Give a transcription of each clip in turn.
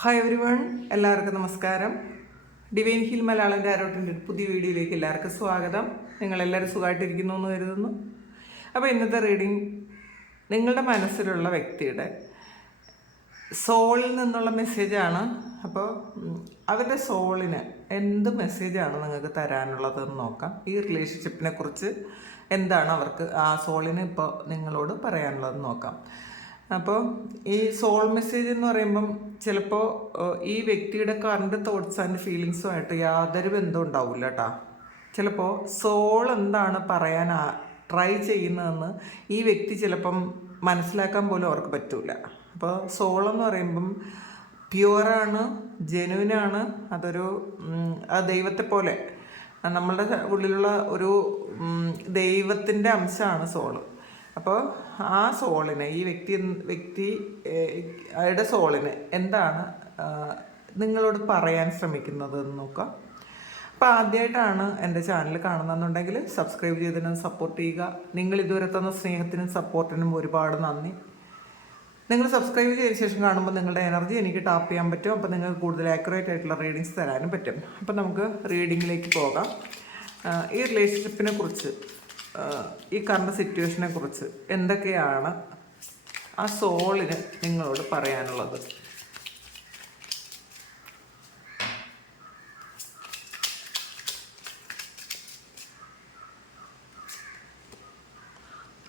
Hi every one, എല്ലാവർക്കും നമസ്കാരം. Divine heal മലയാളൻ്റെ ആരോട്ടിൻ്റെ പുതിയ വീഡിയോയിലേക്ക് എല്ലാവർക്കും സ്വാഗതം. നിങ്ങളെല്ലാവരും സുഖമായിട്ടിരിക്കുന്നു എന്ന് കരുതുന്നു. അപ്പോൾ ഇന്നത്തെ റീഡിങ് നിങ്ങളുടെ മനസ്സിലുള്ള വ്യക്തിയുടെ സോളിൽ നിന്നുള്ള മെസ്സേജാണ്. അപ്പോൾ അവരുടെ സോളിന് എന്ത് മെസ്സേജാണ് നിങ്ങൾക്ക് തരാനുള്ളതെന്ന് നോക്കാം. ഈ റിലേഷൻഷിപ്പിനെ കുറിച്ച് എന്താണ് അവർക്ക് ആ സോളിന് ഇപ്പോൾ നിങ്ങളോട് പറയാനുള്ളതെന്ന് നോക്കാം. അപ്പോൾ ഈ സോൾ മെസ്സേജ് എന്ന് പറയുമ്പം ചിലപ്പോൾ ഈ വ്യക്തിയുടെ കറണ്ട് തോട്ട്സ് ആൻഡ് ഫീലിങ്സുമായിട്ട് യാതൊരു ബന്ധവും ഉണ്ടാവില്ല കേട്ടോ. ചിലപ്പോൾ സോൾ എന്താണ് പറയാൻ ട്രൈ ചെയ്യുന്നതെന്ന് ഈ വ്യക്തി ചിലപ്പം മനസ്സിലാക്കാൻ പോലും അവർക്ക് പറ്റില്ല. അപ്പോൾ സോൾ എന്ന് പറയുമ്പം പ്യുവറാണ്, ജെനുവിനാണ്. അതൊരു ദൈവത്തെ പോലെ നമ്മളുടെ ഉള്ളിലുള്ള ഒരു ദൈവത്തിൻ്റെ അംശമാണ് സോള്. അപ്പോൾ ആ സോളിന് ഈ വ്യക്തിയുടെ സോളിന് എന്താണ് നിങ്ങളോട് പറയാൻ ശ്രമിക്കുന്നത് എന്ന് നോക്കാം. അപ്പോൾ ആദ്യമായിട്ടാണ് എൻ്റെ ചാനൽ കാണുന്നതെന്നുണ്ടെങ്കിൽ സബ്സ്ക്രൈബ് ചെയ്തതിനും സപ്പോർട്ട് ചെയ്യുക. നിങ്ങൾ ഇതുവരെ തന്ന സ്നേഹത്തിനും സപ്പോർട്ടിനും ഒരുപാട് നന്ദി. നിങ്ങൾ സബ്സ്ക്രൈബ് ചെയ്ത ശേഷം കാണുമ്പോൾ നിങ്ങളുടെ എനർജി എനിക്ക് ടാപ്പ് ചെയ്യാൻ പറ്റും. അപ്പോൾ നിങ്ങൾക്ക് കൂടുതൽ ആക്യുറേറ്റ് ആയിട്ടുള്ള റീഡിങ്സ് തരാനും പറ്റും. അപ്പോൾ നമുക്ക് റീഡിങ്ങിലേക്ക് പോകാം. ഈ റിലേഷൻഷിപ്പിനെ കുറിച്ച്, ഈ കറണ്ട് സിറ്റുവേഷനെ കുറിച്ച് എന്തൊക്കെയാണ് ആ സോളിന് നിങ്ങളോട് പറയാനുള്ളത്?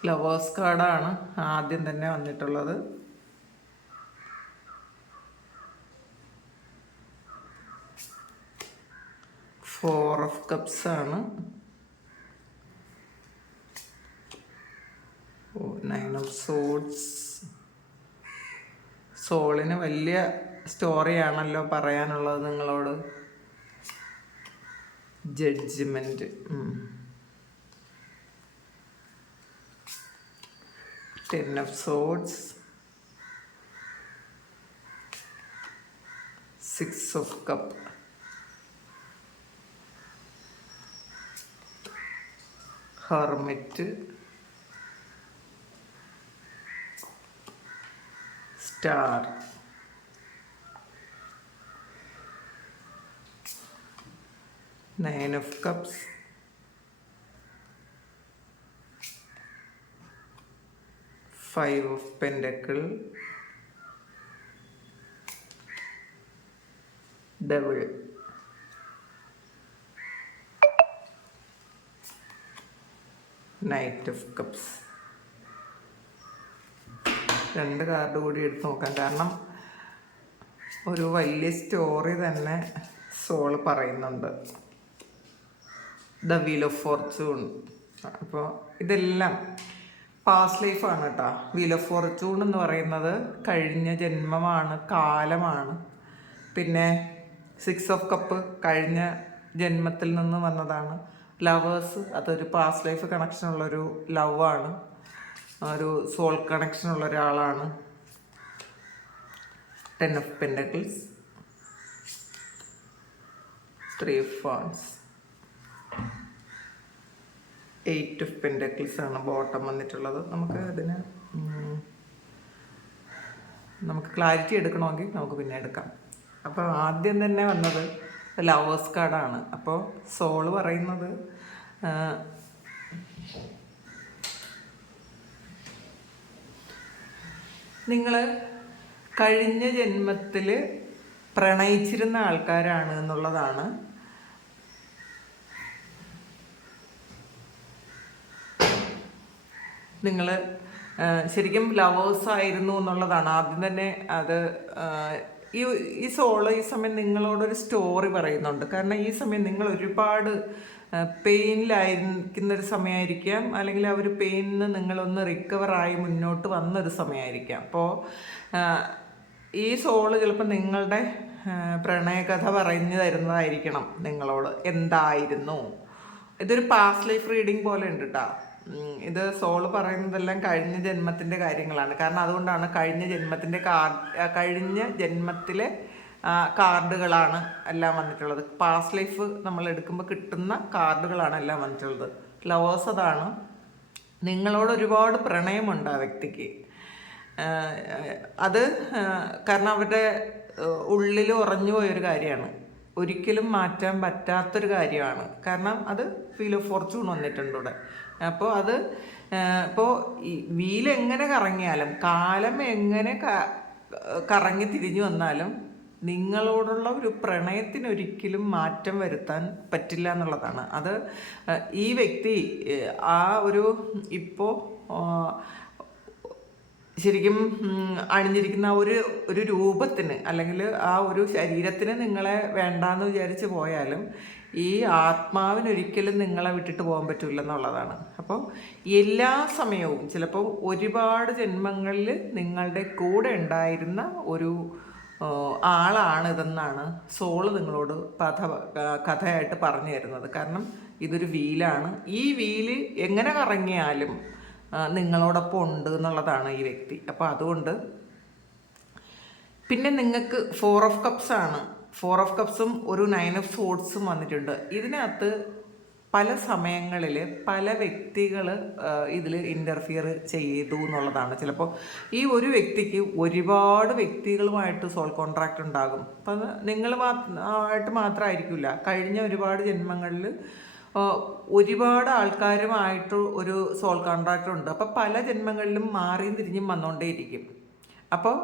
ലവേഴ്സ് കാർഡാണ് ആദ്യം തന്നെ വന്നിട്ടുള്ളത്. ഫോർ ഓഫ് കപ്സ് ആണ്. Nine of swords. സോളിന് വലിയ സ്റ്റോറിയാണല്ലോ പറയാനുള്ളത് നിങ്ങളോട്. Judgement. Ten of swords. Six of cup. Hermit. Star. Nine of cups. Five of pentacle. Double. Knight of cups. രണ്ട് കാർഡ് കൂടി എടുത്ത് നോക്കാം. കാരണം ഒരു വലിയ സ്റ്റോറി തന്നെ സോൾ പറയുന്നുണ്ട്. The wheel of Fortune. അപ്പോൾ ഇതെല്ലാം പാസ്റ്റ് ലൈഫാണ് കേട്ടോ. വീൽ ഓഫ് ഫോർച്യൂൺ എന്ന് പറയുന്നത് കഴിഞ്ഞ ജന്മമാണ്, കാലമാണ്. പിന്നെ സിക്സ് ഓഫ് കപ്പ് കഴിഞ്ഞ ജന്മത്തിൽ നിന്ന് വന്നതാണ്. ലവേഴ്സ് അതൊരു പാസ്റ്റ് ലൈഫ് കണക്ഷനുള്ളൊരു ലവാണ്, ഒരു സോൾ കണക്ഷനുള്ള ഒരാളാണ്. Ten of pentacles. Three of wands. Eight of pentacles ആണ് ബോട്ടം വന്നിട്ടുള്ളത്. നമുക്ക് ക്ലാരിറ്റി എടുക്കണമെങ്കിൽ നമുക്ക് പിന്നെ എടുക്കാം. അപ്പോൾ ആദ്യം തന്നെ വന്നത് ലവേഴ്സ് കാർഡാണ്. അപ്പോൾ സോള് പറയുന്നത് നിങ്ങൾ കഴിഞ്ഞ ജന്മത്തിൽ പ്രണയിച്ചിരുന്ന ആൾക്കാരാണ് എന്നുള്ളതാണ്. നിങ്ങൾ ശരിക്കും ലവേഴ്സ് ആയിരുന്നു എന്നുള്ളതാണ് ആദ്യം തന്നെ. അത് ഈ സോള് ഈ സമയം നിങ്ങളോടൊരു സ്റ്റോറി പറയുന്നുണ്ട്. കാരണം ഈ സമയം നിങ്ങൾ ഒരുപാട് പെയിനിലായിരിക്കുന്നൊരു സമയമായിരിക്കാം, അല്ലെങ്കിൽ ആ ഒരു പെയിനിൽ നിന്ന് നിങ്ങളൊന്ന് റിക്കവറായി മുന്നോട്ട് വന്നൊരു സമയമായിരിക്കാം. അപ്പോൾ ഈ സോള് ചിലപ്പോൾ നിങ്ങളുടെ പ്രണയകഥ പറഞ്ഞു തരുന്നതായിരിക്കണം നിങ്ങളോട്. എന്തായിരുന്നു ഇതൊരു പാസ്റ്റ് ലൈഫ് റീഡിങ് പോലെ ഉണ്ട് കേട്ടോ. ഇത് സോള് പറയുന്നതെല്ലാം കഴിഞ്ഞ ജന്മത്തിൻ്റെ കാര്യങ്ങളാണ്. കാരണം അതുകൊണ്ടാണ് കഴിഞ്ഞ ജന്മത്തിലെ കാർഡുകളാണ് എല്ലാം വന്നിട്ടുള്ളത്. പാസ്റ്റ് ലൈഫ് നമ്മൾ എടുക്കുമ്പോൾ കിട്ടുന്ന കാർഡുകളാണ് എല്ലാം വന്നിട്ടുള്ളത്. ലവേഴ്സ് അതാണ്. നിങ്ങളോട് ഒരുപാട് പ്രണയമുണ്ട് ആ വ്യക്തിക്ക്. അത് കാരണം അവരുടെ ഉള്ളിൽ ഉറഞ്ഞു പോയൊരു കാര്യമാണ്, ഒരിക്കലും മാറ്റാൻ പറ്റാത്തൊരു കാര്യമാണ്. കാരണം അത് ഫീൽ ഓഫ് ഫോർച്യൂൺ വന്നിട്ടുണ്ട് ഇവിടെ. അപ്പോൾ അത് ഇപ്പോൾ ഈ വീലെങ്ങനെ കറങ്ങിയാലും, കാലം എങ്ങനെ കറങ്ങി തിരിഞ്ഞു വന്നാലും നിങ്ങളോടുള്ള ഒരു പ്രണയത്തിനൊരിക്കലും മാറ്റം വരുത്താൻ പറ്റില്ല എന്നുള്ളതാണ്. അത് ഈ വ്യക്തി ആ ഒരു ഇപ്പോൾ ശരിക്കും അണിഞ്ഞിരിക്കുന്ന ഒരു രൂപത്തിന് അല്ലെങ്കിൽ ആ ഒരു ശരീരത്തിന് നിങ്ങളെ വേണ്ടാന്ന് വിചാരിച്ച് പോയാലും ഈ ആത്മാവിനൊരിക്കലും നിങ്ങളെ വിട്ടിട്ട് പോകാൻ പറ്റില്ല എന്നുള്ളതാണ്. അപ്പോൾ എല്ലാ സമയവും ചിലപ്പോൾ ഒരുപാട് ജന്മങ്ങളിൽ നിങ്ങളുടെ കൂടെ ഉണ്ടായിരുന്ന ഒരു ആളാണിതെന്നാണ് സോള് നിങ്ങളോട് കഥയായിട്ട് പറഞ്ഞു തരുന്നത്. കാരണം ഇതൊരു വീലാണ്. ഈ വീല് എങ്ങനെ കറങ്ങിയാലും നിങ്ങളോടൊപ്പം ഉണ്ട് എന്നുള്ളതാണ് ഈ വ്യക്തി. അപ്പോൾ അതുകൊണ്ട് പിന്നെ നിങ്ങൾക്ക് 4 ഓഫ് കപ്സ് ആണ്. 4 ഓഫ് കപ്സും ഒരു 9 ഓഫ് സോഡ്സും വന്നിട്ടുണ്ട്. ഇതിനകത്ത് പല സമയങ്ങളിൽ പല വ്യക്തികൾ ഇതിൽ ഇൻ്റർഫിയർ ചെയ്തു എന്നുള്ളതാണ്. ചിലപ്പോൾ ഈ ഒരു വ്യക്തിക്ക് ഒരുപാട് വ്യക്തികളുമായിട്ട് സോൾ കോൺട്രാക്റ്റ് ഉണ്ടാകും. അപ്പം നിങ്ങൾ ആയിട്ട് മാത്രമായിരിക്കില്ല, കഴിഞ്ഞ ഒരുപാട് ജന്മങ്ങളിൽ ഒരുപാട് ആൾക്കാരുമായിട്ട് ഒരു സോൾ കോൺട്രാക്റ്റ് ഉണ്ട്. അപ്പോൾ പല ജന്മങ്ങളിലും മാറിയും തിരിഞ്ഞും വന്നുകൊണ്ടേയിരിക്കും. അപ്പോൾ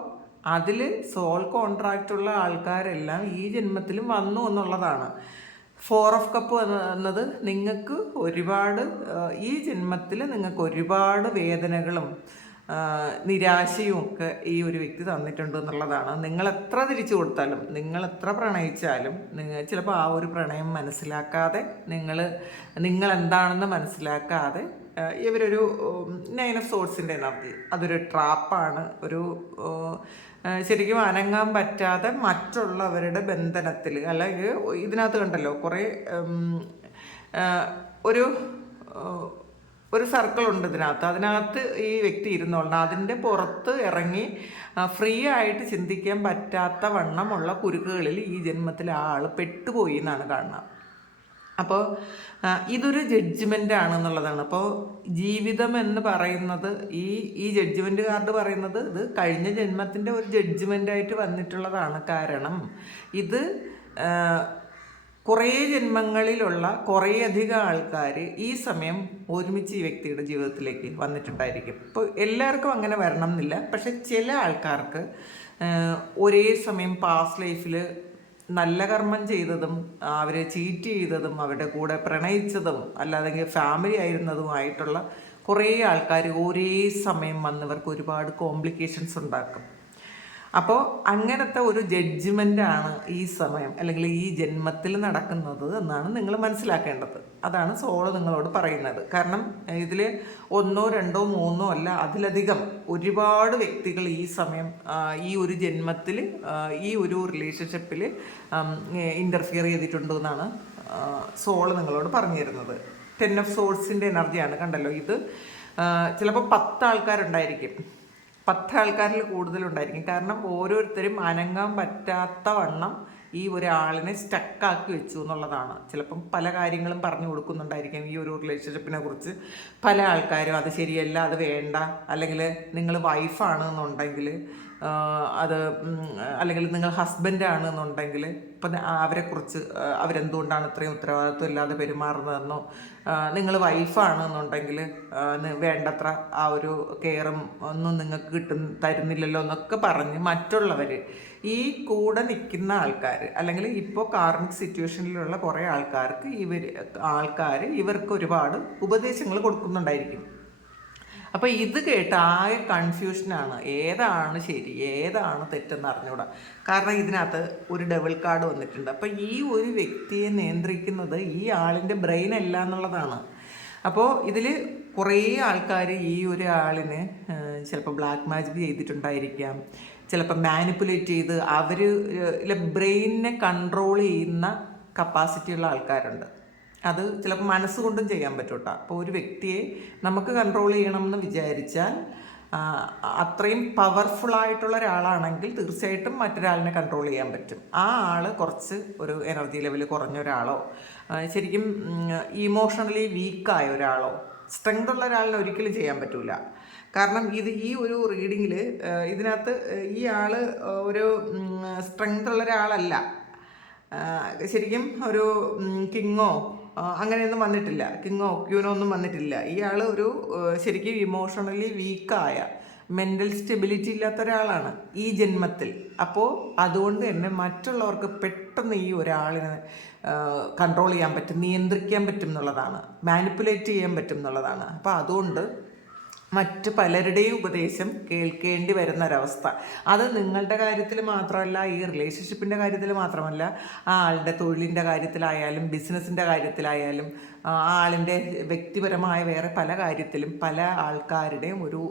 അതിൽ സോൾ കോൺട്രാക്റ്റുള്ള ആൾക്കാരെല്ലാം ഈ ജന്മത്തിലും വന്നു എന്നുള്ളതാണ്. 4 ഓഫ് കപ്പ് എന്നത് നിങ്ങൾക്ക് ഒരുപാട് ഈ ജന്മത്തിൽ നിങ്ങൾക്ക് ഒരുപാട് വേദനകളും നിരാശയും ഒക്കെ ഈ ഒരു വ്യക്തി തന്നിട്ടുണ്ട് എന്നുള്ളതാണ്. നിങ്ങൾ എത്ര തിരിച്ചു കൊടുത്താലും, നിങ്ങൾ എത്ര പ്രണയിച്ചാലും, നിങ്ങൾ ചിലപ്പോൾ ആ ഒരു പ്രണയം മനസ്സിലാക്കാതെ, നിങ്ങൾ എന്താണെന്ന് മനസ്സിലാക്കാതെ ഇവരൊരു 9 ഓഫ് സോഡ്സിൻ്റെ എനർജി, അതൊരു ട്രാപ്പാണ്. ശരിക്കും അനങ്ങാൻ പറ്റാതെ മറ്റുള്ളവരുടെ ബന്ധനത്തിൽ, അല്ലെങ്കിൽ ഇതിനകത്ത് കണ്ടല്ലോ കുറേ ഒരു സർക്കിളുണ്ട് ഇതിനകത്ത്. അതിനകത്ത് ഈ വ്യക്തി ഇരുന്നോളണം. അതിൻ്റെ പുറത്ത് ഇറങ്ങി ഫ്രീ ആയിട്ട് ചിന്തിക്കാൻ പറ്റാത്ത വണ്ണമുള്ള കുരുക്കുകളിൽ ഈ ജന്മത്തിൽ ആ ആൾ പെട്ടുപോയി എന്നാണ് കാണുന്നത്. അപ്പോൾ ഇതൊരു ജഡ്ജ്മെൻ്റ് ആണെന്നുള്ളതാണ്. അപ്പോൾ ജീവിതം എന്ന് പറയുന്നത് ഈ ജഡ്ജ്മെൻ്റ് കാർഡ് പറയുന്നത് ഇത് കഴിഞ്ഞ ജന്മത്തിൻ്റെ ഒരു ജഡ്ജ്മെൻ്റായിട്ട് വന്നിട്ടുള്ളതാണ്. കാരണം ഇത് കുറേ ജന്മങ്ങളിലുള്ള കുറേയധികം ആൾക്കാർ ഈ സമയം ഒരുമിച്ച് ഈ വ്യക്തിയുടെ ജീവിതത്തിലേക്ക് വന്നിട്ടുണ്ടായിരിക്കും. ഇപ്പോൾ എല്ലാവർക്കും അങ്ങനെ വരണം എന്നില്ല, പക്ഷെ ചില ആൾക്കാർക്ക് ഒരേ സമയം പാസ്റ്റ് ലൈഫിൽ നല്ല കർമ്മം ചെയ്തതും അവരെ ചീറ്റ് ചെയ്തതും അവരുടെ കൂടെ പ്രണയിച്ചതും അല്ലാതെങ്കിൽ ഫാമിലി ആയിരുന്നതുമായിട്ടുള്ള കുറേ ആൾക്കാർ ഒരേ സമയം വന്നവർക്ക് ഒരുപാട് കോംപ്ലിക്കേഷൻസ് ഉണ്ടാക്കും. അപ്പോൾ അങ്ങനത്തെ ഒരു ജഡ്ജ്മെൻ്റാണ് ഈ സമയം അല്ലെങ്കിൽ ഈ ജന്മത്തിൽ നടക്കുന്നത് എന്നാണ് നിങ്ങൾ മനസ്സിലാക്കേണ്ടത്. അതാണ് സോള് നിങ്ങളോട് പറയുന്നത്. കാരണം ഇതിൽ 1, 2, 3 അല്ല, അതിലധികം ഒരുപാട് വ്യക്തികൾ ഈ സമയം ഈ ഒരു ജന്മത്തിൽ ഈ ഒരു റിലേഷൻഷിപ്പിൽ ഇൻ്റർഫിയർ ചെയ്തിട്ടുണ്ടെന്നാണ് സോള് നിങ്ങളോട് പറഞ്ഞു തരുന്നത്. 10 ഓഫ് സോൾസിൻ്റെ എനർജിയാണ്. കണ്ടല്ലോ, ഇത് ചിലപ്പോൾ 10 ആൾക്കാരുണ്ടായിരിക്കും, 10 ആൾക്കാരിൽ കൂടുതലുണ്ടായിരിക്കും. കാരണം ഓരോരുത്തരും അനങ്ങാൻ പറ്റാത്ത വണ്ണം ഈ ഒരാളിനെ സ്റ്റക്കാക്കി വെച്ചു എന്നുള്ളതാണ്. ചിലപ്പം പല കാര്യങ്ങളും പറഞ്ഞു കൊടുക്കുന്നുണ്ടായിരിക്കും ഈ ഒരു റിലേഷൻഷിപ്പിനെ കുറിച്ച്. പല ആൾക്കാരും അത് ശരിയല്ല, അത് വേണ്ട, അല്ലെങ്കിൽ നിങ്ങൾ വൈഫാണെന്നുണ്ടെങ്കിൽ അത്, അല്ലെങ്കിൽ നിങ്ങൾ ഹസ്ബൻഡാണ് എന്നുണ്ടെങ്കിൽ ഇപ്പം അവരെക്കുറിച്ച് അവരെന്തുകൊണ്ടാണ് ഇത്രയും ഉത്തരവാദിത്വം ഇല്ലാതെ പെരുമാറുന്നതെന്നോ, നിങ്ങൾ വൈഫാണെന്നുണ്ടെങ്കിൽ വേണ്ടത്ര ആ ഒരു കെയറും ഒന്നും നിങ്ങൾക്ക് തരുന്നില്ലല്ലോ എന്നൊക്കെ പറഞ്ഞ് മറ്റുള്ളവർ ഈ കൂടെ നിൽക്കുന്ന ആൾക്കാർ, അല്ലെങ്കിൽ ഇപ്പോൾ കാർമിക് സിറ്റുവേഷനിലുള്ള കുറേ ആൾക്കാർക്ക് ഇവർക്ക് ഒരുപാട് ഉപദേശങ്ങൾ കൊടുക്കുന്നുണ്ടായിരിക്കും. അപ്പോൾ ഇത് കേട്ട് ആകെ കൺഫ്യൂഷനാണ്, ഏതാണ് ശരി ഏതാണ് തെറ്റെന്ന് അറിഞ്ഞൂടാ. കാരണം ഇതിനകത്ത് ഒരു ഡബിൾ കാർഡ് വന്നിട്ടുണ്ട്. അപ്പോൾ ഈ ഒരു വ്യക്തിയെ നിയന്ത്രിക്കുന്നത് ഈ ആളിൻ്റെ ബ്രെയിൻ അല്ല എന്നുള്ളതാണ്. അപ്പോൾ ഇതിൽ കുറേ ആൾക്കാർ ഈ ഒരു ആളിന് ചിലപ്പോൾ ബ്ലാക്ക് മാജിക് ചെയ്തിട്ടുണ്ടായിരിക്കാം, ചിലപ്പോൾ മാനിപ്പുലേറ്റ് ചെയ്ത് അവർ ബ്രെയിനിനെ കൺട്രോൾ ചെയ്യുന്ന കപ്പാസിറ്റിയുള്ള ആൾക്കാരുണ്ട്. അത് ചിലപ്പോൾ മനസ്സുകൊണ്ടും ചെയ്യാൻ പറ്റും കേട്ടോ. അപ്പോൾ ഒരു വ്യക്തിയെ നമുക്ക് കൺട്രോൾ ചെയ്യണമെന്ന് വിചാരിച്ചാൽ അത്രയും പവർഫുള്ളായിട്ടുള്ള ഒരാളാണെങ്കിൽ തീർച്ചയായിട്ടും മറ്റൊരാളിനെ കൺട്രോൾ ചെയ്യാൻ പറ്റും. ആ ആൾ കുറച്ച് ഒരു എനർജി ലെവൽ കുറഞ്ഞ ഒരാളോ, ശരിക്കും ഇമോഷണലി വീക്കായ ഒരാളോ, സ്ട്രെങ്ത് ഉള്ള ഒരാളിനെ ഒരിക്കലും ചെയ്യാൻ പറ്റില്ല. കാരണം ഈ ഒരു റീഡിങ്ങിൽ ഇതിനകത്ത് ഈ ആള് ഒരു സ്ട്രെങ്ത് ഉള്ള ഒരാളല്ല. ശരിക്കും ഒരു കിങ്ങോ അങ്ങനെയൊന്നും വന്നിട്ടില്ല, കിങ്ങോ ക്യൂനോ ഒന്നും വന്നിട്ടില്ല. ഈ ആൾ ഒരു ശരിക്കും ഇമോഷണലി വീക്കായ, മെൻ്റൽ സ്റ്റെബിലിറ്റി ഇല്ലാത്ത ഒരാളാണ് ഈ ജന്മത്തിൽ. അപ്പോൾ അതുകൊണ്ട് തന്നെ മറ്റുള്ളവർക്ക് പെട്ടെന്ന് ഈ ഒരാളിനെ കൺട്രോൾ ചെയ്യാൻ പറ്റും, നിയന്ത്രിക്കാൻ പറ്റും എന്നുള്ളതാണ്, മാനിപ്പുലേറ്റ് ചെയ്യാൻ പറ്റും എന്നുള്ളതാണ്. അപ്പോൾ അതുകൊണ്ട് മറ്റ് പലരുടെയും ഉപദേശം കേൾക്കേണ്ടി വരുന്ന ഒരവസ്ഥ. അത് നിങ്ങളുടെ കാര്യത്തിൽ മാത്രമല്ല, ഈ റിലേഷൻഷിപ്പിൻ്റെ കാര്യത്തിൽ മാത്രമല്ല, ആ ആളുടെ തൊഴിലിൻ്റെ കാര്യത്തിലായാലും ബിസിനസ്സിൻ്റെ കാര്യത്തിലായാലും ആ ആളിൻ്റെ വ്യക്തിപരമായ വേറെ പല കാര്യത്തിലും പല ആൾക്കാരുടെയും ഒരു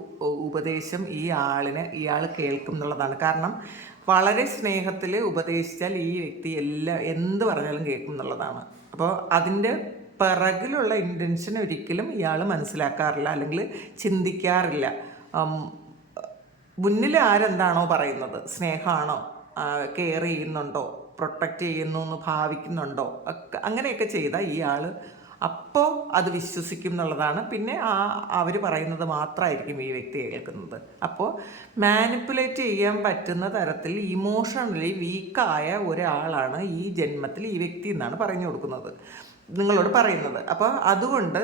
ഉപദേശം ഇയാൾ കേൾക്കും എന്നുള്ളതാണ്. കാരണം വളരെ സ്നേഹത്തിൽ ഉപദേശിച്ചാൽ ഈ വ്യക്തി എന്ത് പറഞ്ഞാലും കേൾക്കും എന്നുള്ളതാണ്. അപ്പോൾ അതിൻ്റെ പിറകിലുള്ള ഇൻറ്റൻഷൻ ഒരിക്കലും ഇയാൾ മനസ്സിലാക്കാറില്ല, അല്ലെങ്കിൽ ചിന്തിക്കാറില്ല. മുന്നിൽ ആരെന്താണോ പറയുന്നത്, സ്നേഹമാണോ, കെയർ ചെയ്യുന്നുണ്ടോ, പ്രൊട്ടക്റ്റ് ചെയ്യുന്നു എന്ന് ഭാവിക്കുന്നുണ്ടോ, അങ്ങനെയൊക്കെ ചെയ്താൽ ഇയാൾ അപ്പോൾ അത് വിശ്വസിക്കും എന്നുള്ളതാണ്. പിന്നെ അവർ പറയുന്നത് മാത്രമായിരിക്കും ഈ വ്യക്തി കേൾക്കുന്നത്. അപ്പോൾ മാനിപ്പുലേറ്റ് ചെയ്യാൻ പറ്റുന്ന തരത്തിൽ ഇമോഷണലി വീക്കായ ഒരാളാണ് ഈ ജന്മത്തിൽ ഈ വ്യക്തി എന്നാണ് പറഞ്ഞു കൊടുക്കുന്നത്, നിങ്ങളോട് പറയുന്നത്. അപ്പോൾ അതുകൊണ്ട്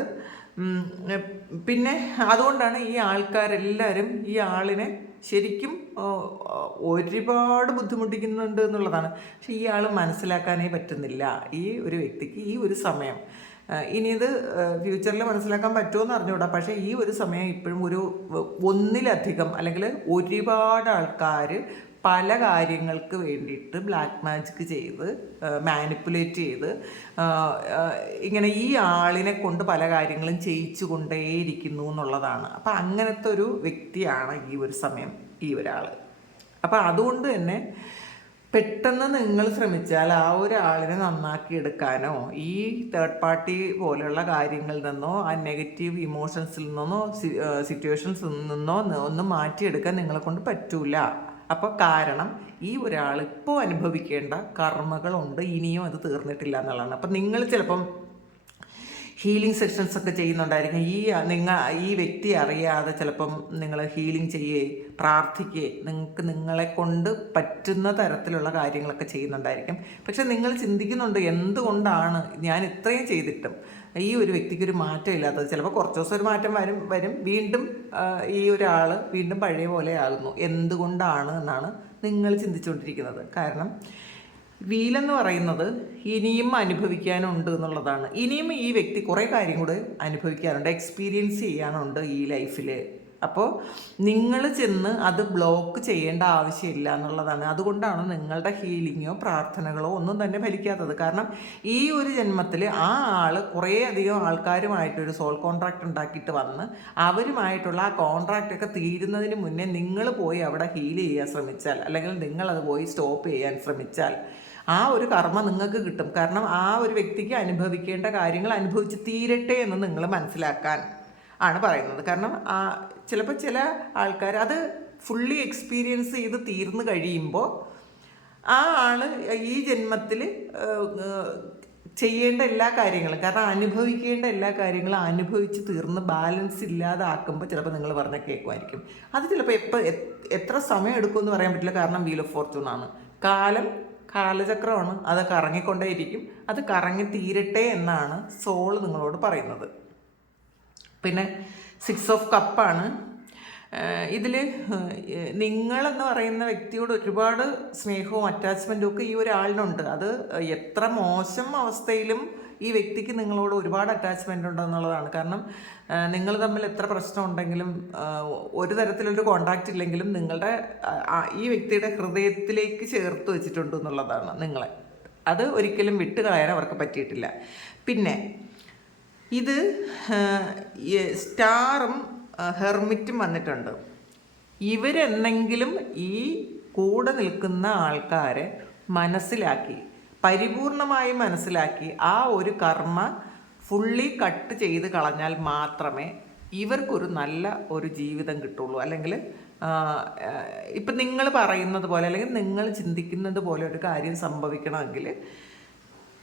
പിന്നെ അതുകൊണ്ടാണ് ഈ ആൾക്കാരെല്ലാവരും ഈ ആളിനെ ശരിക്കും ഒരുപാട് ബുദ്ധിമുട്ടിക്കുന്നുണ്ട് എന്നുള്ളതാണ്. പക്ഷെ ഈ ആൾ മനസ്സിലാക്കാനേ പറ്റുന്നില്ല ഈ ഒരു വ്യക്തിക്ക് ഈ ഒരു സമയം. ഇനി ഇത് ഫ്യൂച്ചറിൽ മനസ്സിലാക്കാൻ പറ്റുമോ അറിഞ്ഞുകൂടാ. പക്ഷേ ഈ ഒരു സമയം ഇപ്പോഴും ഒന്നിലധികം അല്ലെങ്കിൽ ഒരുപാട് ആൾക്കാർ പല കാര്യങ്ങൾക്ക് വേണ്ടിയിട്ട് ബ്ലാക്ക് മാജിക് ചെയ്ത് മാനിപ്പുലേറ്റ് ചെയ്ത് ഇങ്ങനെ ഈ ആളിനെ കൊണ്ട് പല കാര്യങ്ങളും ചെയ്യിച്ചു കൊണ്ടേയിരിക്കുന്നു എന്നുള്ളതാണ്. അപ്പം അങ്ങനത്തെ ഒരു വ്യക്തിയാണ് ഈ ഒരു സമയം ഈ ഒരാൾ. അപ്പം അതുകൊണ്ട് തന്നെ പെട്ടെന്ന് നിങ്ങൾ ശ്രമിച്ചാൽ ആ ഒരാളിനെ നന്നാക്കി എടുക്കാനോ ഈ തേർഡ് പാർട്ടി പോലെയുള്ള കാര്യങ്ങളിൽ നിന്നോ ആ നെഗറ്റീവ് ഇമോഷൻസിൽ നിന്നോ സിറ്റുവേഷൻസിൽ നിന്നോ ഒന്നും മാറ്റിയെടുക്കാൻ നിങ്ങളെ കൊണ്ട് പറ്റൂല. അപ്പോൾ കാരണം ഈ ഒരാൾ ഇപ്പോൾ അനുഭവിക്കേണ്ട കർമ്മകളുണ്ട്, ഇനിയും അത് തീർന്നിട്ടില്ല എന്നുള്ളതാണ്. അപ്പം നിങ്ങൾ ചിലപ്പം ഹീലിംഗ് സെഷൻസ് ഒക്കെ ചെയ്യുന്നുണ്ടായിരിക്കും. ഈ വ്യക്തി അറിയാതെ ചിലപ്പം നിങ്ങൾ ഹീലിംഗ് ചെയ്യേ പ്രാർത്ഥിക്കേ നിങ്ങളെ കൊണ്ട് പറ്റുന്ന തരത്തിലുള്ള കാര്യങ്ങളൊക്കെ ചെയ്യുന്നുണ്ടായിരിക്കും. പക്ഷെ നിങ്ങൾ ചിന്തിക്കുന്നുണ്ട് എന്തുകൊണ്ടാണ് ഞാൻ ഇത്രയും ചെയ്തിട്ടും ഈ ഒരു വ്യക്തിക്കൊരു മാറ്റം ഇല്ലാത്തത്. ചിലപ്പോൾ കുറച്ച് ദിവസം ഒരു മാറ്റം വരും വീണ്ടും ഈ ഒരാൾ വീണ്ടും പഴയ പോലെ ആകുന്നു. എന്തുകൊണ്ടാണ് എന്നാണ് നിങ്ങൾ ചിന്തിച്ചുകൊണ്ടിരിക്കുന്നത്. കാരണം വീലെന്ന് പറയുന്നത് ഇനിയും അനുഭവിക്കാനുണ്ട് എന്നുള്ളതാണ്. ഇനിയും ഈ വ്യക്തി കുറേ കാര്യം കൂടെ അനുഭവിക്കാനുണ്ട്, എക്സ്പീരിയൻസ് ചെയ്യാനുണ്ട് ഈ ലൈഫിൽ. അപ്പോൾ നിങ്ങൾ ചെന്ന് അത് ബ്ലോക്ക് ചെയ്യേണ്ട ആവശ്യമില്ല എന്നുള്ളതാണ്. അതുകൊണ്ടാണ് നിങ്ങളുടെ ഹീലിങ്ങോ പ്രാർത്ഥനകളോ ഒന്നും തന്നെ ഫലിക്കാത്തത്. കാരണം ഈ ഒരു ജന്മത്തിൽ ആ ആൾ കുറേ അധികം ആൾക്കാരുമായിട്ടൊരു സോൾ കോൺട്രാക്റ്റ് ഉണ്ടാക്കിയിട്ട് വന്ന് അവരുമായിട്ടുള്ള ആ കോൺട്രാക്റ്റൊക്കെ തീരുന്നതിന് മുന്നേ നിങ്ങൾ പോയി അവിടെ ഹീൽ ചെയ്യാൻ ശ്രമിച്ചാൽ, അല്ലെങ്കിൽ നിങ്ങളത് പോയി സ്റ്റോപ്പ് ചെയ്യാൻ ശ്രമിച്ചാൽ ആ ഒരു കർമ്മ നിങ്ങൾക്ക് കിട്ടും. കാരണം ആ ഒരു വ്യക്തിക്ക് അനുഭവിക്കേണ്ട കാര്യങ്ങൾ അനുഭവിച്ച് തീരട്ടെ എന്ന് നിങ്ങൾ മനസ്സിലാക്കാൻ ആണ് പറയുന്നത്. കാരണം ചിലപ്പോൾ ചില ആൾക്കാർ അത് ഫുള്ളി എക്സ്പീരിയൻസ് ചെയ്ത് തീർന്നു കഴിയുമ്പോൾ ആ ആൾ ഈ ജന്മത്തിൽ ചെയ്യേണ്ട എല്ലാ കാര്യങ്ങളും, കാരണം അനുഭവിക്കേണ്ട എല്ലാ കാര്യങ്ങളും അനുഭവിച്ച് തീർന്ന് ബാലൻസ് ഇല്ലാതാക്കുമ്പോൾ ചിലപ്പോൾ നിങ്ങൾ പറഞ്ഞ കേൾക്കുമായിരിക്കും. അത് ചിലപ്പോൾ എത്ര സമയം എടുക്കുമെന്ന് പറയാൻ പറ്റില്ല. കാരണം വീൽ ഓഫ് ഫോർച്യൂൺ ആണ്, കാലചക്രമാണ്, അത് കറങ്ങിക്കൊണ്ടേയിരിക്കും. അത് കറങ്ങി തീരട്ടെ എന്നാണ് സോൾ നിങ്ങളോട് പറയുന്നത്. പിന്നെ 6 ഓഫ് കപ്പാണ്. ഇതിൽ നിങ്ങളെന്ന് പറയുന്ന വ്യക്തിയോട് ഒരുപാട് സ്നേഹവും അറ്റാച്ച്മെൻറ്റും ഒക്കെ ഈ ഒരാളിനുണ്ട്. അത് എത്ര മോശം അവസ്ഥയിലും ഈ വ്യക്തിക്ക് നിങ്ങളോട് ഒരുപാട് അറ്റാച്ച്മെൻ്റ് ഉണ്ടെന്നുള്ളതാണ്. കാരണം നിങ്ങൾ തമ്മിൽ എത്ര പ്രശ്നം ഉണ്ടെങ്കിലും ഒരു തരത്തിലൊരു കോണ്ടാക്റ്റ് ഇല്ലെങ്കിലും നിങ്ങളുടെ ഈ വ്യക്തിയുടെ ഹൃദയത്തിലേക്ക് ചേർത്ത് വെച്ചിട്ടുണ്ട് എന്നുള്ളതാണ് നിങ്ങളെ. അത് ഒരിക്കലും വിട്ടുകളയാൻ അവർക്ക് പറ്റിയിട്ടില്ല. പിന്നെ ഇത് സ്റ്റാറും ഹെർമിറ്റും വന്നിട്ടുണ്ട്. ഇവരെന്തെങ്കിലും ഈ കൂടെ നിൽക്കുന്ന ആൾക്കാരെ പരിപൂർണമായി മനസ്സിലാക്കി ആ ഒരു കർമ്മ ഫുള്ളി കട്ട് ചെയ്ത് കളഞ്ഞാൽ മാത്രമേ ഇവർക്കൊരു നല്ല ഒരു ജീവിതം കിട്ടുള്ളൂ. അല്ലെങ്കിൽ ഇപ്പം നിങ്ങൾ പറയുന്നത് പോലെ അല്ലെങ്കിൽ നിങ്ങൾ ചിന്തിക്കുന്നത് പോലെ ഒരു കാര്യം സംഭവിക്കണമെങ്കിൽ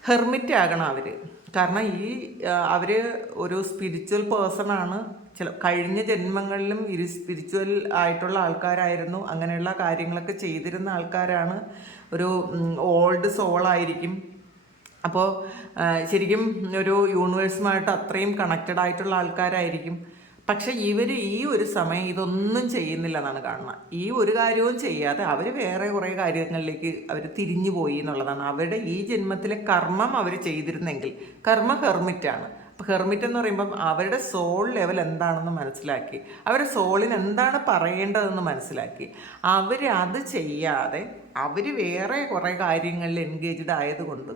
ഹെർമിറ്റ് ആകണം അവർ. കാരണം അവർ ഒരു സ്പിരിച്വൽ പേഴ്സണാണ്, കഴിഞ്ഞ ജന്മങ്ങളിലും സ്പിരിച്വൽ ആയിട്ടുള്ള ആൾക്കാരായിരുന്നു, അങ്ങനെയുള്ള കാര്യങ്ങളൊക്കെ ചെയ്തിരുന്ന ആൾക്കാരാണ്, ഒരു ഓൾഡ് സോളായിരിക്കും. അപ്പോൾ ശരിക്കും ഒരു യൂണിവേഴ്സുമായിട്ട് അത്രയും കണക്റ്റഡ് ആയിട്ടുള്ള ആൾക്കാരായിരിക്കും. പക്ഷെ ഇവർ ഈ ഒരു സമയം ഇതൊന്നും ചെയ്യുന്നില്ല എന്നാണ് കാണുന്നത്. ഈ ഒരു കാര്യവും ചെയ്യാതെ അവർ വേറെ കുറേ കാര്യങ്ങളിലേക്ക് അവർ തിരിഞ്ഞു പോയി എന്നുള്ളതാണ്. അവരുടെ ഈ ജന്മത്തിലെ കർമ്മം അവർ ചെയ്തിരുന്നെങ്കിൽ, കർമ്മ ഹെർമിറ്റാണ്. അപ്പോൾ ഹെർമിറ്റ് എന്ന് പറയുമ്പം അവരുടെ സോൾ ലെവൽ എന്താണെന്ന് മനസ്സിലാക്കി, അവരുടെ സോളിന് എന്താണ് പറയേണ്ടതെന്ന് മനസ്സിലാക്കി, അവർ അത് ചെയ്യാതെ അവർ വേറെ കുറേ കാര്യങ്ങളിൽ എൻഗേജ്ഡ് ആയതുകൊണ്ട്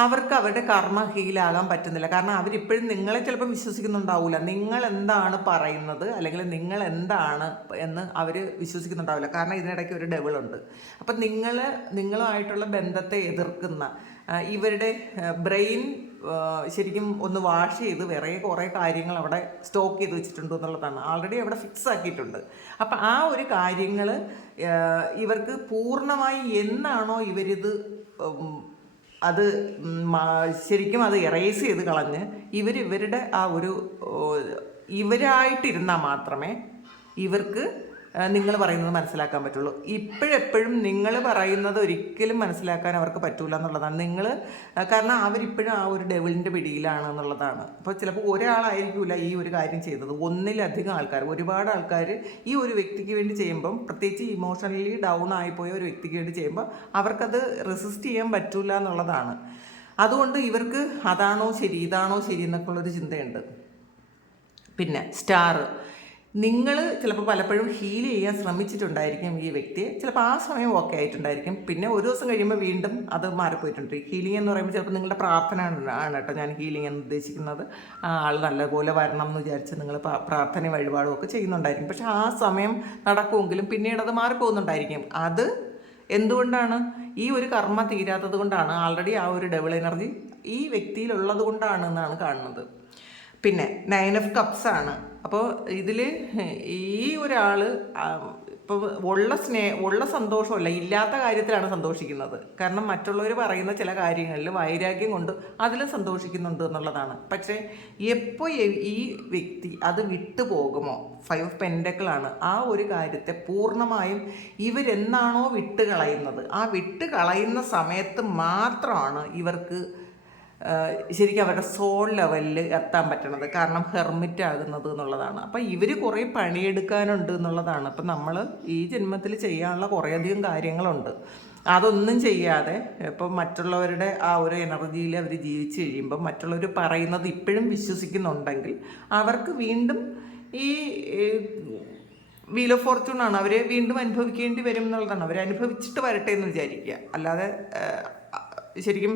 അവർക്ക് അവരുടെ കർമ്മ ഹീലാകാൻ പറ്റുന്നില്ല. കാരണം അവരിപ്പോഴും നിങ്ങളെ ചിലപ്പോൾ വിശ്വസിക്കുന്നുണ്ടാവില്ല. നിങ്ങൾ എന്താണ് പറയുന്നത് അല്ലെങ്കിൽ നിങ്ങൾ എന്താണ് എന്ന് അവർ വിശ്വസിക്കുന്നുണ്ടാവില്ല. കാരണം ഇതിനിടയ്ക്ക് ഒരു ഡെവിളുണ്ട്. അപ്പം നിങ്ങളുമായിട്ടുള്ള ബന്ധത്തെ എതിർക്കുന്ന ഇവരുടെ ബ്രെയിൻ ശരിക്കും ഒന്ന് വാഷ് ചെയ്ത് വേറെ കുറേ കാര്യങ്ങൾ അവിടെ സ്റ്റോക്ക് ചെയ്ത് വെച്ചിട്ടുണ്ട് എന്നുള്ളതാണ്. ആൾറെഡി അവിടെ ഫിക്സ് ആക്കിയിട്ടുണ്ട്. അപ്പം ആ ഒരു കാര്യങ്ങൾ ഇവർക്ക് പൂർണ്ണമായി എന്നാണോ ഇവരിത് അത് ശരിക്കും അത് എറേസ് ചെയ്ത് കളഞ്ഞ് ഇവരുടെ ആ ഒരു ഇവരായിട്ടിരുന്നാൽ മാത്രമേ ഇവർക്ക് നിങ്ങൾ പറയുന്നത് മനസ്സിലാക്കാൻ പറ്റുള്ളൂ. ഇപ്പോഴെപ്പോഴും നിങ്ങൾ പറയുന്നത് ഒരിക്കലും മനസ്സിലാക്കാൻ അവർക്ക് പറ്റൂല എന്നുള്ളതാണ്. കാരണം അവരിപ്പോഴും ആ ഒരു ഡെവിളിൻ്റെ പിടിയിലാണ് എന്നുള്ളതാണ്. അപ്പോൾ ചിലപ്പോൾ ഒരാളായിരിക്കില്ല ഈ ഒരു കാര്യം ചെയ്തത്, ഒന്നിലധികം ആൾക്കാർ, ഒരുപാട് ആൾക്കാർ ഈ ഒരു വ്യക്തിക്ക് വേണ്ടി ചെയ്യുമ്പം, പ്രത്യേകിച്ച് ഇമോഷണലി ഡൗൺ ആയിപ്പോയ ഒരു വ്യക്തിക്ക് വേണ്ടി ചെയ്യുമ്പോൾ അവർക്കത് റെസിസ്റ്റ് ചെയ്യാൻ പറ്റൂല എന്നുള്ളതാണ്. അതുകൊണ്ട് ഇവർക്ക് അതാണോ ശരി, ഇതാണോ ശരി എന്നൊക്കെ ഉള്ളൊരു ചിന്തയുണ്ട്. പിന്നെ സ്റ്റാർ, നിങ്ങൾ ചിലപ്പോൾ പലപ്പോഴും ഹീൽ ചെയ്യാൻ ശ്രമിച്ചിട്ടുണ്ടായിരിക്കും ഈ വ്യക്തിയെ. ചിലപ്പോൾ ആ സമയം ഓക്കെ ആയിട്ടുണ്ടായിരിക്കും, പിന്നെ ഒരു ദിവസം കഴിയുമ്പോൾ വീണ്ടും അത് മാറിപ്പോയിട്ടുണ്ട്. ഹീലിംഗ് എന്ന് പറയുമ്പോൾ ചിലപ്പോൾ നിങ്ങളുടെ പ്രാർത്ഥന ആണ് കേട്ടോ ഞാൻ ഹീലിംഗ് എന്ന് ഉദ്ദേശിക്കുന്നത്. ആൾ നല്ലപോലെ വരണം എന്ന് വിചാരിച്ച് നിങ്ങൾ പ്രാർത്ഥന വഴിപാടും ഒക്കെ ചെയ്യുന്നുണ്ടായിരിക്കും. പക്ഷെ ആ സമയം നടക്കുമെങ്കിലും പിന്നീട് അത് മാറിപ്പോകുന്നുണ്ടായിരിക്കും. അത് എന്തുകൊണ്ടാണ്? ഈ ഒരു കർമ്മ തീരാത്തത് കൊണ്ടാണ്. ആൾറെഡി ആ ഒരു ഡബിൾ എനർജി ഈ വ്യക്തിയിലുള്ളത് കൊണ്ടാണ് എന്നാണ് കാണുന്നത്. പിന്നെ 9 ഓഫ് കപ്സ് ആണ്. അപ്പോൾ ഇതിൽ ഈ ഒരാൾ ഇപ്പോൾ ഉള്ള സന്തോഷമല്ല, ഇല്ലാത്ത കാര്യത്തിലാണ് സന്തോഷിക്കുന്നത്. കാരണം മറ്റുള്ളവർ പറയുന്ന ചില കാര്യങ്ങളിൽ വൈരാഗ്യം കൊണ്ട് അതിലും സന്തോഷിക്കുന്നുണ്ട് എന്നുള്ളതാണ്. പക്ഷേ എപ്പോൾ ഈ വ്യക്തി അത് വിട്ടു പോകുമോ, 5 ഓഫ് പെൻഡക്കിളാണ്, ആ ഒരു കാര്യത്തെ പൂർണ്ണമായും ഇവരെന്നാണോ വിട്ട് കളയുന്നത്, ആ വിട്ട് കളയുന്ന സമയത്ത് മാത്രമാണ് ഇവർക്ക് ശരിക്കും അവരുടെ സോൾ ലെവലിൽ എത്താൻ പറ്റണത്. കാരണം ഹെർമിറ്റ് ആകുന്നത് എന്നുള്ളതാണ്. അപ്പം ഇവർ കുറേ പണിയെടുക്കാനുണ്ട് എന്നുള്ളതാണ്. അപ്പം നമ്മൾ ഈ ജന്മത്തിൽ ചെയ്യാനുള്ള കുറേയധികം കാര്യങ്ങളുണ്ട്. അതൊന്നും ചെയ്യാതെ ഇപ്പം മറ്റുള്ളവരുടെ ആ ഒരു എനർജിയിൽ അവർ ജീവിച്ച് കഴിയുമ്പോൾ മറ്റുള്ളവർ പറയുന്നത് ഇപ്പോഴും വിശ്വസിക്കുന്നുണ്ടെങ്കിൽ അവർക്ക് വീണ്ടും ഈ വീൽ ഓഫ് ഫോർച്യൂൺ ആണ്, അവരെ വീണ്ടും അനുഭവിക്കേണ്ടി വരും എന്നുള്ളതാണ്. അവരനുഭവിച്ചിട്ട് വരട്ടെ എന്ന് വിചാരിക്കുക. അല്ലാതെ ശരിക്കും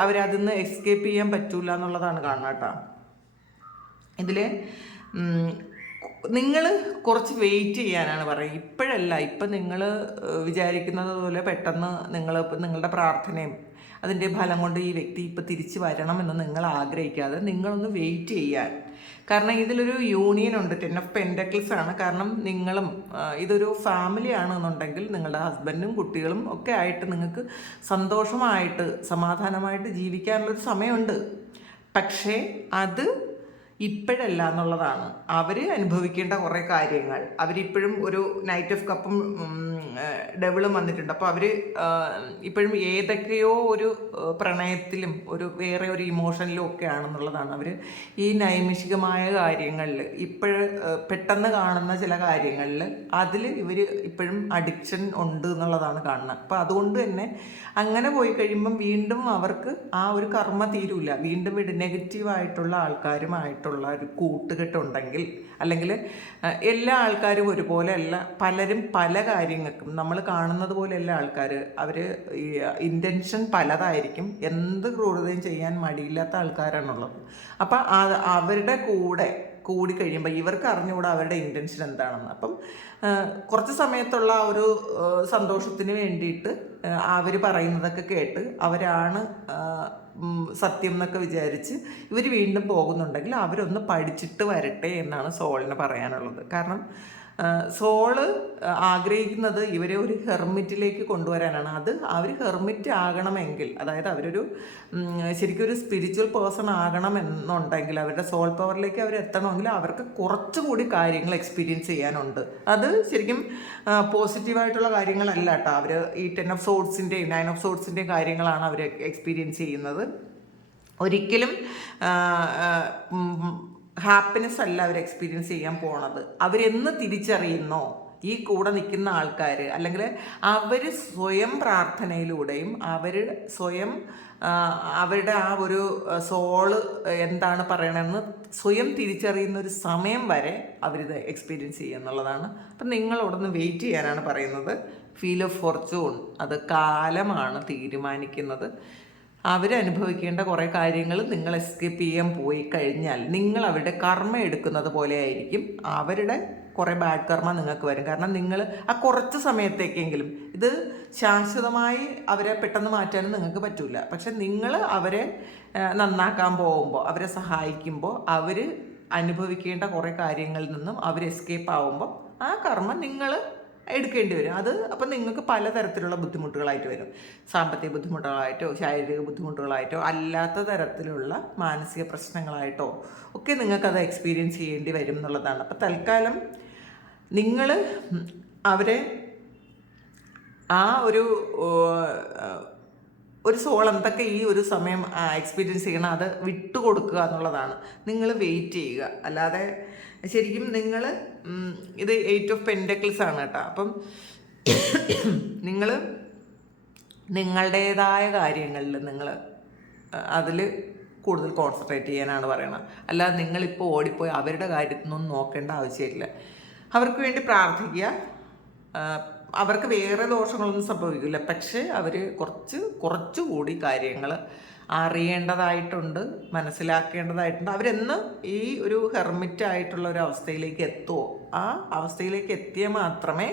അവരതിൽ നിന്ന് എസ്കേപ്പ് ചെയ്യാൻ പറ്റൂല എന്നുള്ളതാണ് കാണുക കേട്ടോ. ഇതിൽ നിങ്ങൾ കുറച്ച് വെയിറ്റ് ചെയ്യാനാണ് പറയുക. ഇപ്പോഴല്ല, ഇപ്പം നിങ്ങൾ വിചാരിക്കുന്നത് പോലെ പെട്ടെന്ന് നിങ്ങളുടെ പ്രാർത്ഥനയും അതിൻ്റെ ഫലം കൊണ്ട് ഈ വ്യക്തി ഇപ്പം തിരിച്ച് വരണമെന്ന് നിങ്ങൾ ആഗ്രഹിക്കാതെ നിങ്ങളൊന്ന് വെയിറ്റ് ചെയ്യാൻ. കാരണം ഇതിലൊരു യൂണിയൻ ഉണ്ട്, 10 ഓഫ് പെൻഡക്കിൾസ് ആണ്. കാരണം നിങ്ങളും ഇതൊരു ഫാമിലി ആണെന്നുണ്ടെങ്കിൽ നിങ്ങളുടെ ഹസ്ബൻഡും കുട്ടികളും ഒക്കെ ആയിട്ട് നിങ്ങൾക്ക് സന്തോഷമായിട്ട് സമാധാനമായിട്ട് ജീവിക്കാനുള്ളൊരു സമയമുണ്ട്. പക്ഷേ അത് ഇപ്പോഴല്ല എന്നുള്ളതാണ്. അവർ അനുഭവിക്കേണ്ട കുറേ കാര്യങ്ങൾ, അവരിപ്പോഴും ഒരു നൈറ്റ് ഓഫ് കപ്പും ഡബിളും വന്നിട്ടുണ്ട്. അപ്പോൾ അവർ ഇപ്പോഴും ഏതൊക്കെയോ ഒരു പ്രണയത്തിലും ഒരു വേറെ ഒരു ഇമോഷനിലും ഒക്കെ ആണെന്നുള്ളതാണ്. അവർ ഈ നൈമിഷികമായ കാര്യങ്ങളിൽ പെട്ടെന്ന് കാണുന്ന ചില കാര്യങ്ങളിൽ അതിൽ ഇവർ ഇപ്പോഴും അഡിക്ഷൻ ഉണ്ട് എന്നുള്ളതാണ് കാണുന്നത്. അപ്പോൾ അതുകൊണ്ട് തന്നെ അങ്ങനെ പോയി കഴിയുമ്പം വീണ്ടും അവർക്ക് ആ ഒരു കർമ്മ തീരൂല. വീണ്ടും നെഗറ്റീവായിട്ടുള്ള ആൾക്കാരുമായിട്ടുള്ള ഒരു കൂട്ടുകെട്ടുണ്ടെങ്കിൽ, അല്ലെങ്കിൽ എല്ലാ ആൾക്കാരും ഒരുപോലെ അല്ല, പലരും പല കാര്യങ്ങൾക്കും നമ്മൾ കാണുന്നത് പോലെയല്ല ആൾക്കാർ. അവർ ഇൻറ്റൻഷൻ പലതായിരിക്കും. എന്ത് ക്രൂരതയും ചെയ്യാൻ മടിയില്ലാത്ത ആൾക്കാരാണുള്ളത്. അപ്പം അവരുടെ കൂടി കഴിയുമ്പോൾ ഇവർക്ക് അറിഞ്ഞുകൂടാ അവരുടെ ഇൻറ്റൻഷൻ എന്താണെന്ന്. അപ്പം കുറച്ച് സമയത്തുള്ള ഒരു സന്തോഷത്തിന് വേണ്ടിയിട്ട് അവർ പറയുന്നതൊക്കെ കേട്ട് അവരാണ് സത്യം എന്നൊക്കെ വിചാരിച്ച് ഇവർ വീണ്ടും പോകുന്നുണ്ടെങ്കിൽ അവരൊന്ന് പഠിച്ചിട്ട് വരട്ടെ എന്നാണ് സോളിന് പറയാനുള്ളത്. കാരണം സോള് ആഗ്രഹിക്കുന്നത് ഇവരെ ഒരു ഹെർമിറ്റിലേക്ക് കൊണ്ടുവരാനാണ്. അത് അവർ ഹെർമിറ്റ് ആകണമെങ്കിൽ, അതായത് അവരൊരു ശരിക്കും ഒരു സ്പിരിച്വൽ പേഴ്സൺ ആകണമെന്നുണ്ടെങ്കിൽ, അവരുടെ സോൾ പവറിലേക്ക് അവർ എത്തണമെങ്കിൽ അവർക്ക് കുറച്ചുകൂടി കാര്യങ്ങൾ എക്സ്പീരിയൻസ് ചെയ്യാനുണ്ട്. അത് ശരിക്കും പോസിറ്റീവായിട്ടുള്ള കാര്യങ്ങളല്ല കേട്ടോ. അവർ ഈ 10 ഓഫ് സോർട്സിൻ്റെയും 9 ഓഫ് സോർട്സിൻ്റെയും കാര്യങ്ങളാണ് അവർ എക്സ്പീരിയൻസ് ചെയ്യുന്നത്. ഒരിക്കലും ഹാപ്പിനെസ് അല്ല അവർ എക്സ്പീരിയൻസ് ചെയ്യാൻ പോണത്. അവരെന്ന് തിരിച്ചറിയുന്നോ ഈ കൂടെ നിൽക്കുന്ന ആൾക്കാർ, അല്ലെങ്കിൽ അവർ സ്വയം പ്രാർത്ഥനയിലൂടെയും അവർ സ്വയം അവരുടെ ആ ഒരു സോള് എന്താണ് പറയണമെന്ന് സ്വയം തിരിച്ചറിയുന്ന ഒരു സമയം വരെ അവരിത് എക്സ്പീരിയൻസ് ചെയ്യുക എന്നുള്ളതാണ്. അപ്പം നിങ്ങളവിടെ നിന്ന് വെയിറ്റ് ചെയ്യാനാണ് പറയുന്നത്. ഫീൽ ഓഫ് ഫോർച്യൂൺ, അത് കാലമാണ് തീരുമാനിക്കുന്നത്. അവരനുഭവിക്കേണ്ട കുറേ കാര്യങ്ങൾ നിങ്ങൾ എസ്കേപ്പ് ചെയ്യാൻ പോയി കഴിഞ്ഞാൽ നിങ്ങൾ അവരുടെ കർമ്മ എടുക്കുന്നത് പോലെ ആയിരിക്കും. അവരുടെ കുറേ ബാഡ് കർമ്മ നിങ്ങൾക്ക് വരും. കാരണം നിങ്ങൾ ആ കുറച്ച് സമയത്തേക്കെങ്കിലും, ഇത് ശാശ്വതമായി അവരെ പെട്ടെന്ന് മാറ്റാനും നിങ്ങൾക്ക് പറ്റില്ല. പക്ഷെ നിങ്ങൾ അവരെ നന്നാക്കാൻ പോകുമ്പോൾ, അവരെ സഹായിക്കുമ്പോൾ, അവർ അനുഭവിക്കേണ്ട കുറേ കാര്യങ്ങളിൽ നിന്നും അവർ എസ്കേപ്പ് ആവുമ്പോൾ ആ കർമ്മ നിങ്ങൾ എടുക്കേണ്ടി വരും. അത് അപ്പം നിങ്ങൾക്ക് പലതരത്തിലുള്ള ബുദ്ധിമുട്ടുകളായിട്ട് വരും. സാമ്പത്തിക ബുദ്ധിമുട്ടുകളായിട്ടോ ശാരീരിക ബുദ്ധിമുട്ടുകളായിട്ടോ അല്ലാത്ത തരത്തിലുള്ള മാനസിക പ്രശ്നങ്ങളായിട്ടോ ഒക്കെ നിങ്ങൾക്കത് എക്സ്പീരിയൻസ് ചെയ്യേണ്ടി വരും എന്നുള്ളതാണ്. അപ്പം തൽക്കാലം നിങ്ങൾ അവരെ ആ ഒരു സോൾ എന്തൊക്കെ ഈ ഒരു സമയം എക്സ്പീരിയൻസ് ചെയ്യണം അത് വിട്ടുകൊടുക്കുക എന്നുള്ളതാണ്. നിങ്ങൾ വെയിറ്റ് ചെയ്യുക. അല്ലാതെ ശരിക്കും നിങ്ങൾ ഇത് 8 ഓഫ് പെൻറ്റക്കിൾസ് ആണ് കേട്ടോ. അപ്പം നിങ്ങൾ നിങ്ങളുടേതായ കാര്യങ്ങളിൽ നിങ്ങൾ അതിൽ കൂടുതൽ കോൺസെൻട്രേറ്റ് ചെയ്യാനാണ് പറയണത്. അല്ലാതെ നിങ്ങളിപ്പോൾ ഓടിപ്പോയി അവരുടെ കാര്യത്തിനൊന്നും നോക്കേണ്ട ആവശ്യമില്ല. അവർക്ക് വേണ്ടി പ്രാർത്ഥിക്കുക. അവർക്ക് വേറെ ദോഷങ്ങളൊന്നും സംഭവിക്കില്ല. പക്ഷേ അവർ കുറച്ചുകൂടി കാര്യങ്ങൾ അറിയേണ്ടതായിട്ടുണ്ട്, മനസ്സിലാക്കേണ്ടതായിട്ടുണ്ട്. അവരെന്ന് ഈ ഒരു ഹെർമിറ്റായിട്ടുള്ള ഒരു അവസ്ഥയിലേക്ക് എത്തുമോ, ആ അവസ്ഥയിലേക്ക് എത്തിയാൽ മാത്രമേ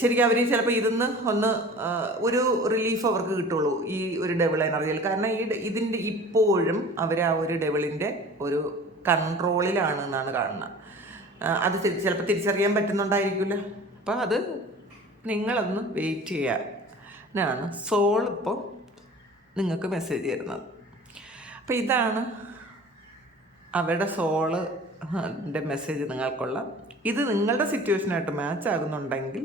ശരിക്കും അവർ ചിലപ്പോൾ ഇതിന്ന് ഒരു റിലീഫ് അവർക്ക് കിട്ടുള്ളൂ ഈ ഒരു ഡെവിൾ എനർജിയിൽ. കാരണം ഇതിൻ്റെ ഇപ്പോഴും അവർ ആ ഒരു ഡെവിളിൻ്റെ ഒരു കൺട്രോളിലാണ് എന്നാണ് കാണുന്നത്. അത് ചിലപ്പോൾ തിരിച്ചറിയാൻ പറ്റുന്നുണ്ടായിരിക്കില്ല. അപ്പോൾ അത് നിങ്ങളൊന്ന് വെയിറ്റ് ചെയ്യാനാണ് സോൾ ഇപ്പോൾ നിങ്ങൾക്ക് മെസ്സേജ് തരുന്നത്. അപ്പോൾ ഇതാണ് അവരുടെ സോളിൻ്റെ മെസ്സേജ് നിങ്ങൾക്കുള്ള. ഇത് നിങ്ങളുടെ സിറ്റുവേഷനായിട്ട് മാച്ച് ആകുന്നുണ്ടെങ്കിൽ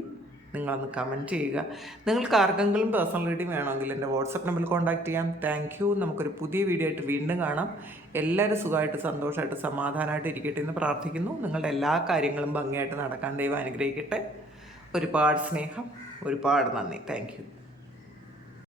നിങ്ങളൊന്ന് കമൻറ്റ് ചെയ്യുക. നിങ്ങൾക്ക് ആർക്കെങ്കിലും പേഴ്സണൽ റീഡിങ് വേണമെങ്കിൽ എൻ്റെ വാട്സപ്പ് നമ്പറിൽ കോൺടാക്റ്റ് ചെയ്യാം. Thank you. നമുക്കൊരു പുതിയ വീഡിയോ ആയിട്ട് വീണ്ടും കാണാം. എല്ലാവരും സുഖമായിട്ട് സന്തോഷമായിട്ട് സമാധാനമായിട്ട് ഇരിക്കട്ടെ എന്ന് പ്രാർത്ഥിക്കുന്നു. നിങ്ങളുടെ എല്ലാ കാര്യങ്ങളും ഭംഗിയായിട്ട് നടക്കാൻ ദൈവം അനുഗ്രഹിക്കട്ടെ. ഒരുപാട് സ്നേഹം, ഒരുപാട് നന്ദി. Thank you.